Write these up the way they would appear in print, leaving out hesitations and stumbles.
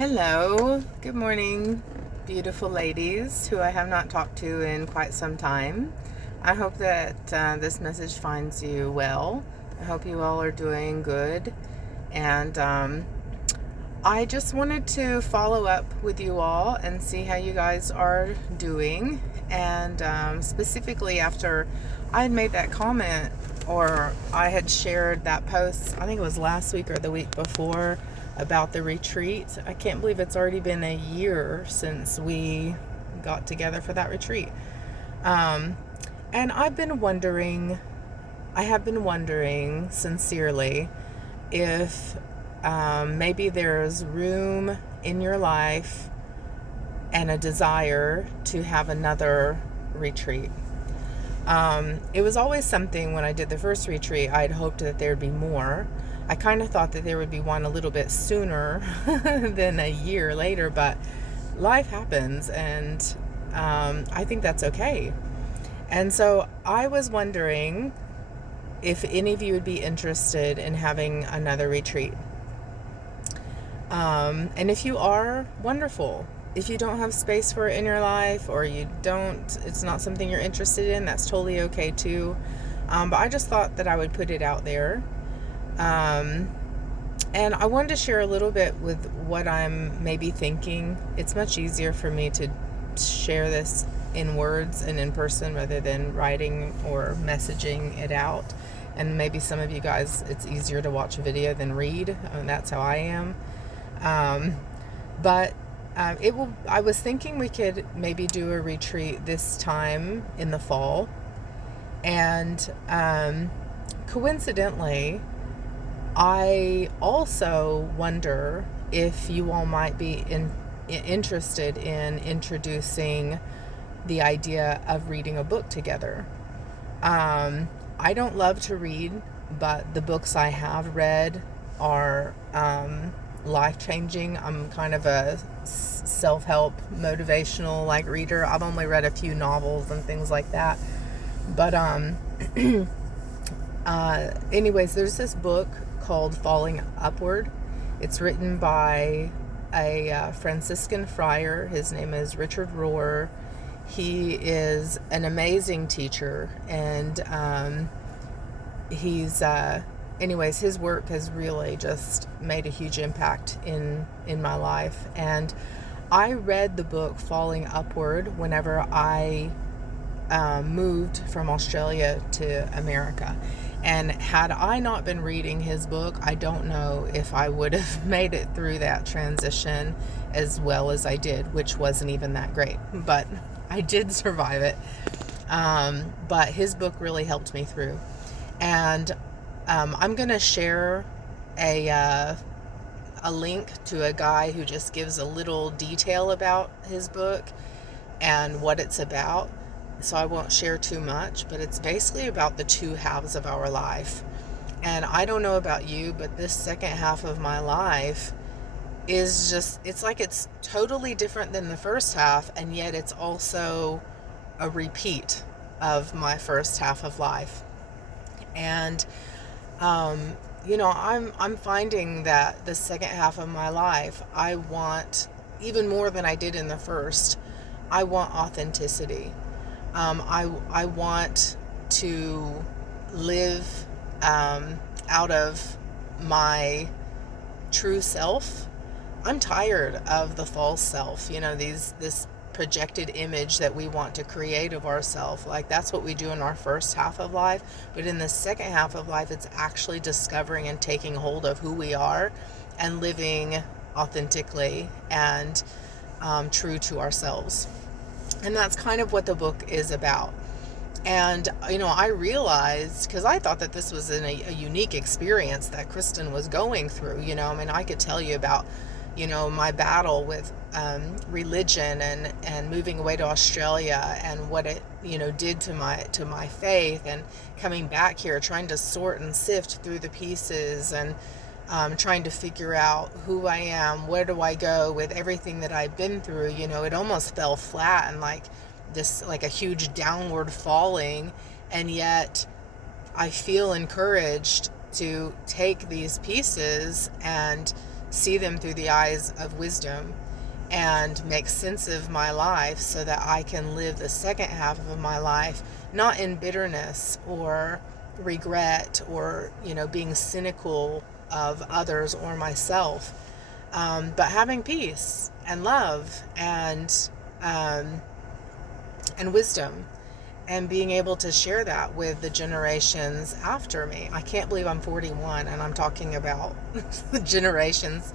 Hello, good morning, beautiful ladies who I have not talked to in quite some time. I hope that this message finds you well. I hope you all are doing good. And I just wanted to follow up with you all and see how you guys are doing. And specifically, after I had made that comment or I had shared that post, I think it was last week or the week before, about the retreat. I can't believe it's already been a year since we got together for that retreat. And I have been wondering sincerely if maybe there's room in your life and a desire to have another retreat. It was always something when I did the first retreat, I'd hoped that there'd be more. I kind of thought that there would be one a little bit sooner than a year later, but life happens, and I think that's okay. And so I was wondering if any of you would be interested in having another retreat. And if you are, wonderful. If you don't have space for it in your life, or it's not something you're interested in, that's totally okay too. But I just thought that I would put it out there. And I wanted to share a little bit with what I'm maybe thinking. It's much easier for me to share this in words and in person rather than writing or messaging it out. And maybe some of you guys, it's easier to watch a video than read. That's how I am. But I was thinking we could maybe do a retreat this time in the fall. And coincidentally, I also wonder if you all might be interested in introducing the idea of reading a book together. I don't love to read, but the books I have read are life-changing. I'm kind of a self-help, motivational reader. I've only read a few novels and things like that. But anyways, there's this book called Falling Upward. It's written by a Franciscan friar. His name is Richard Rohr. He is an amazing teacher, and anyways, his work has really just made a huge impact in my life. And I read the book Falling Upward whenever I moved from Australia to America. And had I not been reading his book, I don't know if I would have made it through that transition as well as I did, which wasn't even that great. But I did survive it. But his book really helped me through. And I'm going to share a link to a guy who just gives a little detail about his book and what it's about. So I won't share too much, but it's basically about the two halves of our life. And I don't know about you, but this second half of my life is it's totally different than the first half, and yet it's also a repeat of my first half of life. And I'm finding that the second half of my life, I want, even more than I did in the first, I want authenticity. I want to live out of my true self. I'm tired of the false self, this projected image that we want to create of ourselves. That's what we do in our first half of life. But in the second half of life, it's actually discovering and taking hold of who we are and living authentically and true to ourselves. And that's kind of what the book is about. And, I realized, because I thought that this was a unique experience that Kristen was going through. I could tell you about, my battle with religion and moving away to Australia and what it, did to my faith, and coming back here, trying to sort and sift through the pieces, and trying to figure out who I am, where do I go with everything that I've been through. It almost fell flat and a huge downward falling, and yet I feel encouraged to take these pieces and see them through the eyes of wisdom and make sense of my life so that I can live the second half of my life not in bitterness or regret or, being cynical of others or myself, but having peace and love and wisdom, and being able to share that with the generations after me. I can't believe I'm 41 and I'm talking about the generations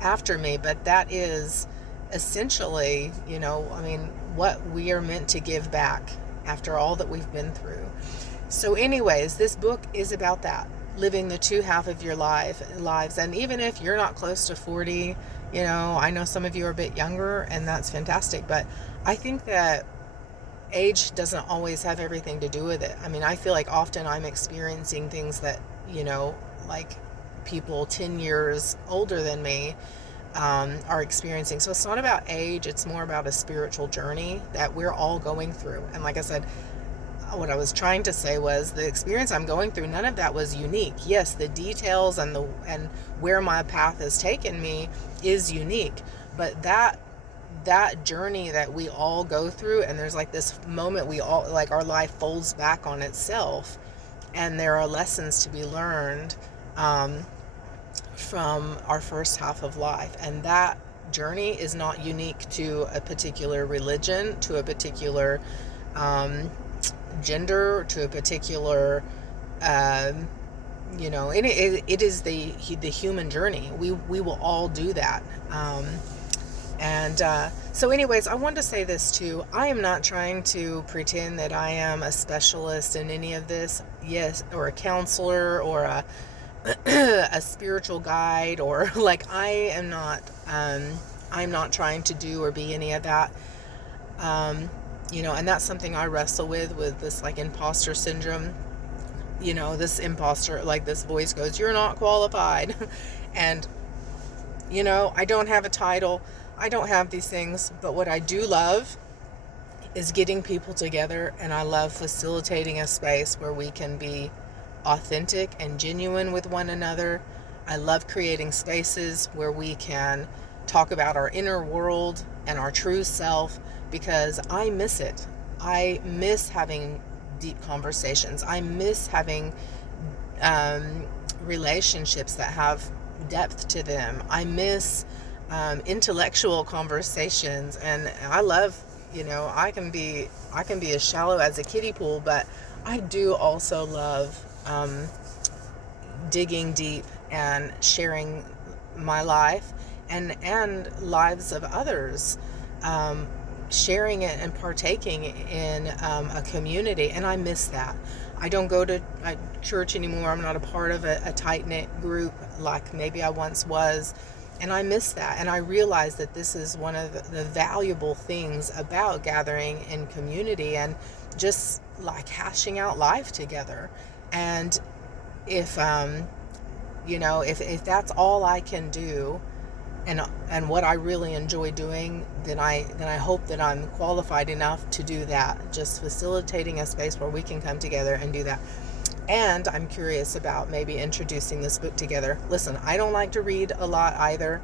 after me, but that is essentially, what we are meant to give back after all that we've been through. So anyways, this book is about that, living the two half of your lives. And even if you're not close to 40, I know some of you are a bit younger, and that's fantastic, but I think that age doesn't always have everything to do with it. I mean, I feel like often I'm experiencing things that, like people 10 years older than me are experiencing. So it's not about age, it's more about a spiritual journey that we're all going through. And like I said, what I was trying to say was the experience I'm going through, none of that was unique. Yes, the details and where my path has taken me is unique, but that journey that we all go through, and there's like this moment we all, like, our life folds back on itself, and there are lessons to be learned from our first half of life. And that journey is not unique to a particular religion, to a particular gender, to a particular it is the human journey. We will all do that. So anyways, I wanted to say this too. I am not trying to pretend that I am a specialist in any of this. Yes, or a counselor or a spiritual guide, or like I'm not trying to do or be any of that. And that's something I wrestle with this like imposter syndrome. This imposter, like this voice goes, "You're not qualified." And I don't have a title. I don't have these things, but what I do love is getting people together, and I love facilitating a space where we can be authentic and genuine with one another. I love creating spaces where we can talk about our inner world and our true self, because I miss it. I miss having deep conversations. I miss having relationships that have depth to them. I miss intellectual conversations, and I love, I can be as shallow as a kiddie pool, but I do also love digging deep and sharing my life and lives of others, sharing it and partaking in a community. And I miss that. I don't go to church anymore. I'm not a part of a tight-knit group like maybe I once was. And I miss that. And I realize that this is one of the valuable things about gathering in community and just like hashing out life together. And if that's all I can do, and what I really enjoy doing, then I hope that I'm qualified enough to do that. Just facilitating a space where we can come together and do that. And I'm curious about maybe introducing this book together. Listen, I don't like to read a lot either,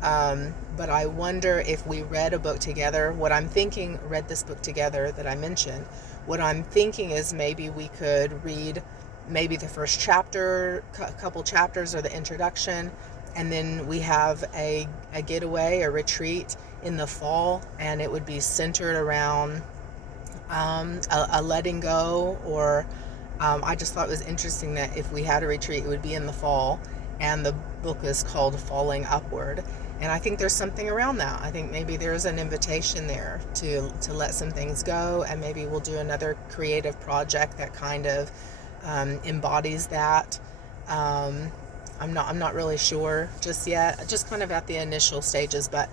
but I wonder if we read a book together. Read this book together that I mentioned. What I'm thinking is maybe we could read maybe the first chapter, a couple chapters, or the introduction, and then we have a getaway, a retreat in the fall, and it would be centered around a letting go, or I just thought it was interesting that if we had a retreat, it would be in the fall, and the book is called Falling Upward. And I think there's something around that. I think maybe there's an invitation there to let some things go, and maybe we'll do another creative project that kind of embodies that. I'm not really sure just yet, just kind of at the initial stages, but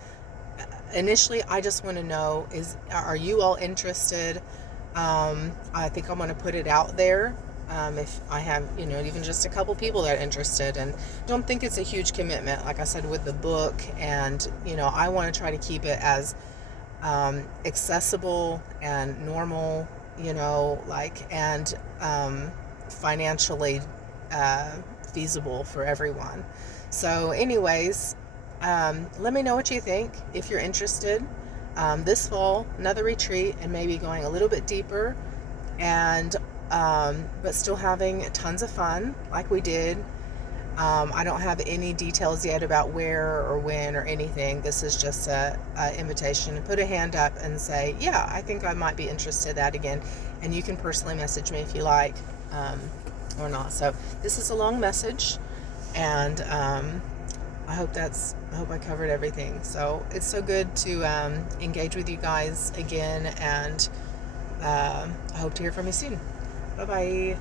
initially I just want to know, are you all interested? I think I'm going to put it out there. If I have, even just a couple people that are interested, and don't think it's a huge commitment, like I said, with the book. And, I want to try to keep it as accessible and normal, and financially feasible for everyone. So anyways, Let me know what you think if you're interested. This fall, another retreat, and maybe going a little bit deeper, and but still having tons of fun like we did. I don't have any details yet about where or when or anything. This is just a invitation. Put a hand up and say, yeah, I think I might be interested in that again. And you can personally message me if you like, or not. So this is a long message, and I hope I covered everything. So it's so good to engage with you guys again, and I hope to hear from you soon. Bye bye.